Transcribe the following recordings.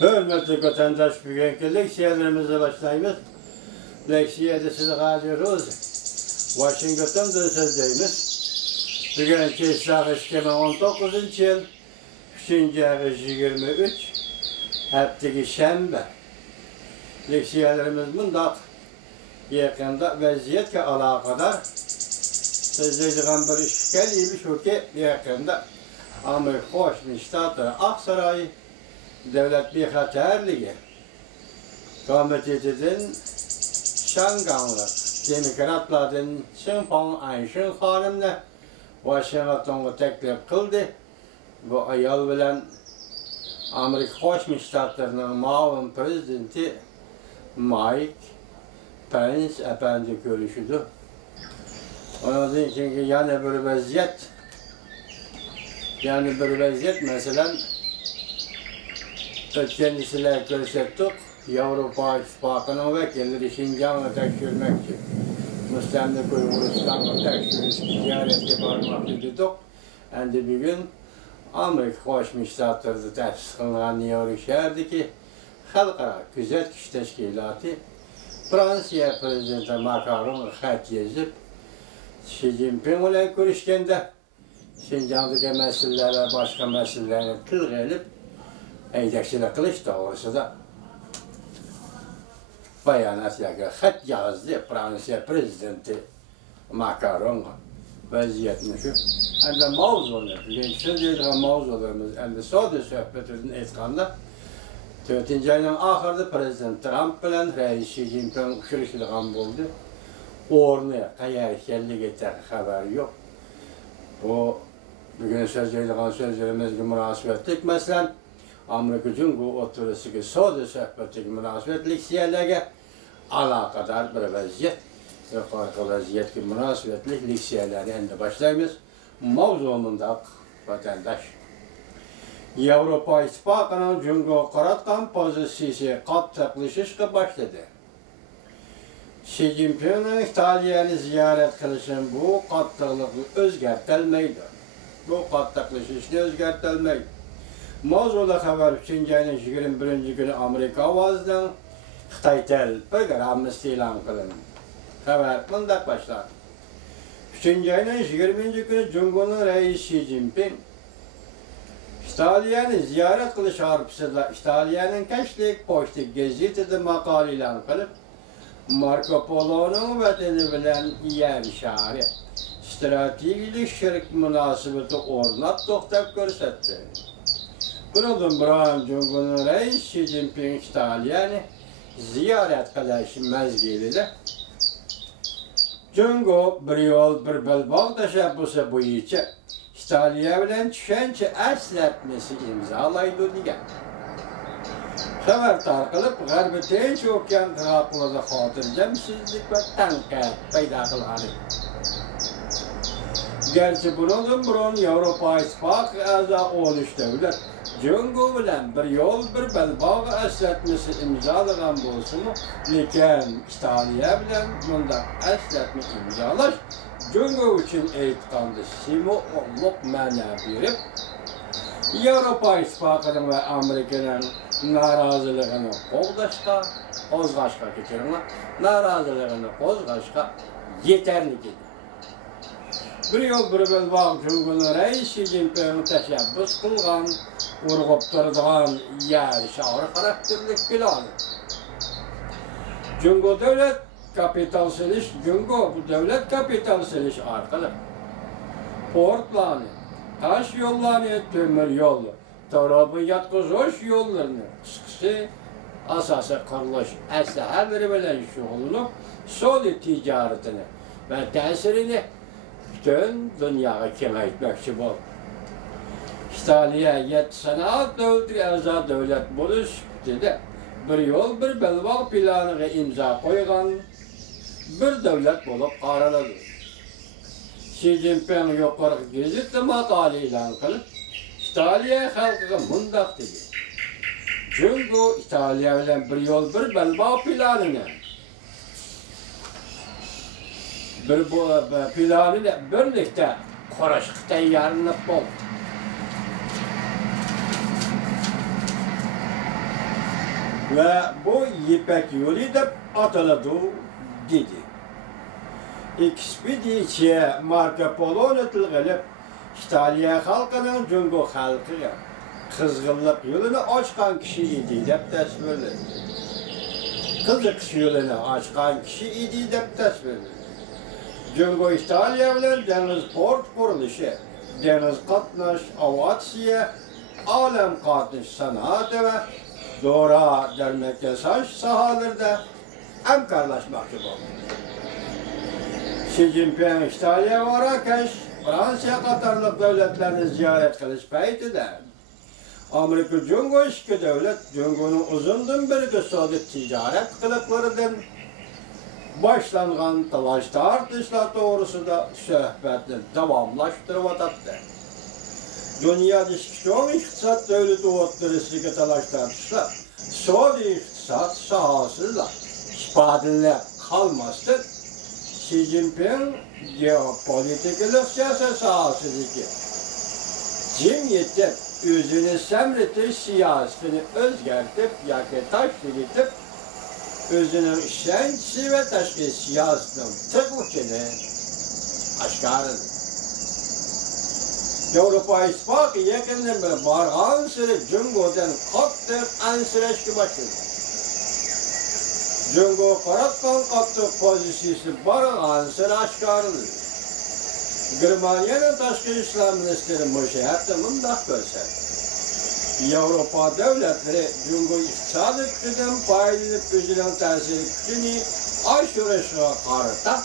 Hürmetli vatandaş bugünkü leksiyalarımıza başlayımız. Leksiyada sizi galiyoruz. Washington'da sözdeyimiz. Bugünkü İslah 2019 yıl 3. ayı 23 haftaki şembe. Leksiyalarımız bunda yakında vaziyetle alakadar sözdeydiğim bir işgaliymiş o ki yakında Amerika Birleşik Ştatları Aksaray Devlet Bexaterligi Komitesi'nin Şanganlı Demokratlardan Şinpang Ayşin Hanım'la Washington'a teklif kıldı. Bu ayol bilen Amerika Birleşik Ştatları'nın muavin prezidenti Mike Pence efendi görüşüdü. Onun için ki yani bir vaziyet mesela kendisiyle görüştük. Avrupa İttifakı'nın vekilleri Şincan'ı tekşirmek için Müstemlik Uyguristan'ı tekşirmek ziyareti varmak dedik. Hem de bir gün Amerika Birleşik Ştatları'da tesis kılınan New York şehirdeki Halkara Gözetkiş Teşkilatı Fransa Prezidenti Macron'a xat yazıp Xi Jinping ile görüşkende Şincan'daki meseleler, başka meseleleri tül gelip Eydekçilik kılıç doğrusu da bayanat yakı xat yazdı Fransa Prezidenti Macron'a vaziyetini şu. Hem de mavzunu, söylediğim mavzularımız, hem de sade sohbetimizin etkanda 4. ayının ahırda Prezident Trump bilen Reis Xi Jinping uçuruşluğun buldu. Ornaya kayarkellik eten haberi yok. O bugün sözlerimizle münasebetlik mesela Amerika Cumhuriyeti oturusundaki sade sohbetlik münasebetlik siyerlerine alakadar bir vaziyet. Yukarı vaziyetli münasebetlik liksiyerlerine ende başlayımız. Mavzumunda vatandaş. Avrupa İttifakı'nın Cumhuriyeti qaratqan pozisiyası qattiqlashishga başladı. Xi Jinping'in İtalya'yı ziyaret kılışın bu qattiqlığı özgertilmeydi. Bu qattiqlashishni özgertilmeydi. Mavzuda haber 3. ayının 21. günü Amerika avazdan Xitay tel programması e'lon qilindi. Haber bundak başladı. 3. ayının 20. günü Cumhuriyet Reis Xi Jinping İtalya'yı ziyaret kılış arpısında İtalya'nın Keşlik Poçtu gazetede makale e'lon qilib Marco Polo'nun vatani bilen yer şari stratejik şerik münasebeti ornat to'xtab ko'rsatdi. Bundan biron Cumhuriyet Reis Xi Jinping İtalya'yı ziyaret kılış mezgilida Cumhuriyet bir yol bir belbog tashabbusi bo'yicha İtalya bilen tushuncha eslatmasi imzolaydi degan. Xabar tarqalib, G'arbiy Tinch okean taraflarida xotirjamsizlik va tanqid paydo qilgan. Gerçi bundan biron Avrupa İttifaqı a'zo bo'lish davlat Cumhuriyet bilan bir yo'l bir belbog eslatmasi imzolagan bo'lsa-mu, lekin İtalya bilan bundaq eslatma imzolash Cumhuriyet için aytganda simbolik ma'no berib, Avrupa İttifaqı'nın ve Amerika'nın narazılığını qo'zg'ashga yeterli dedi. Bir yol bir belbog Cumhuriyet Reis Xi Jinping tashabbus qilgan, urg'ib turadigan yer shari xarakterlik plan. Cumhuriyet devlet kapital selish, bu devlet kapital selish orqali portlarni, taş yollarni, temir yol, tarafı yatqizilish yo'llarini qisqasi asosiy qurilish asarlari bilan shug'ullanib, savdo tijoratini va ta'sirini butun dunyoga kengaytmoqchi bo'ldi. İtalya 7 sanoat davlatiga a'zo davlat bo'lish dedi. Bir yo'l bir belbog planiga imzo qo'ygan bir davlat bo'lib qaraladi. Xi Jinping yuqori gazetda maqola e'lon qilib, İtalya xalqiga mundaq dedi. Cumhuriyet İtalya bilan bir yo'l bir belbog planini birlikda qurishga tayyorlanib bo'ldi. ve bu İpek yolu deb ataladı dedi. Ekspedisiya Marco Polo'nu tilgilib, İtalya halkının Cungo halkıga kızgınlık yolunu açkan kişi idi deb tasvirledi. Kızık yolunu açkan kişi idi deb tasvirledi. Cungo İtalya bilen deniz port kuruluşu, deniz katnaş, aviasiya, alem katnaş sanatı ve doğra dermekte saç sahalarda emkarlaşmakta oldu. Xi Jinping İtalya Marrakeş, Fransa Katarlık devletlerini ziyaret kılış paytida Amerika Cungo iki devlet Cungo'nun uzundan beri iqtisodiy ticaret kılıklarından başlangan talaş tartışlar doğrusunda söhbetini davamlaştırıp atattı. Dünyadaki çoğu iktisat devleti o'ttirisiga talaş tartışlar, Suudi iktisat sahasıyla ifadeli kalmasıdır. Xi Jinping geopolitik siyaset sahasındaki cemiyette özünü semretiş siyasetini özgertip, taşkil edip, özünün işlencisi ve teşkil siyasetinin tıklıkını aşkarıdır. Avrupa İttifakı yakından beri barğan sıra Cungo'dan kattık ansıreşki başladı. Cungo karatkan kattık pozisyonu barğan sıra aşkarıdır. Germanya'nın Taşkı İslam Ministeri Müşahede mındak gösterdi. Avrupa devletleri Cungo iktisadi gücünden paylanıp özünün tesiri gücünü aşırışa karıta,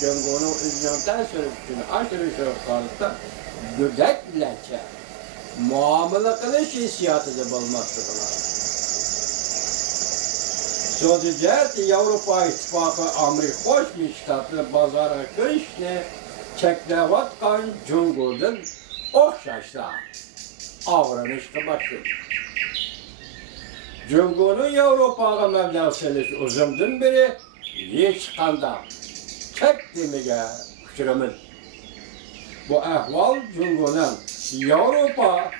Cungo'nun özünün tesiri gücünü aşırışa karıta, güdekleçe muamele kılış hissiyatıda bulmaktadılar. Sadece Avrupa İttifakı Amerika Birleşik Ştatları bazara girişini çeklevatkan Cungo'dan okşaşla avranışta başladı. Cungo'nun Avrupa'ya meblağ selisi uzundan beri hiç kanda çektiğime uçuramız. Bu ahval Cungo'nun Avrupa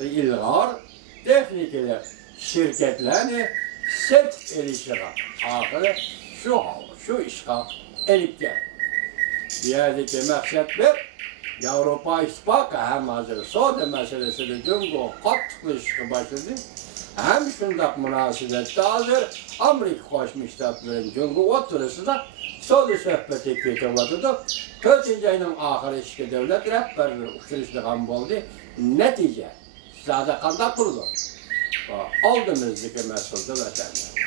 ilgar teknikleri şirketlerini set erişine ahire şu işe elip geldi. Bir yerdeki maksat bir, Avrupa İttifakı hem hazır Suudi meselesini Cungo katkılışına başladı, hem şundak münasebette hazır Amerika Koşmuş Ştatları'nın Cungo oturusu da Suudi sohbeti kötüvadıdı. Kötüceğinin ahir işki devlet rehberleri uçuruşluğun oldu. Netice, sadakanda kurdu. Aldığımızdaki mesulde vatandaş.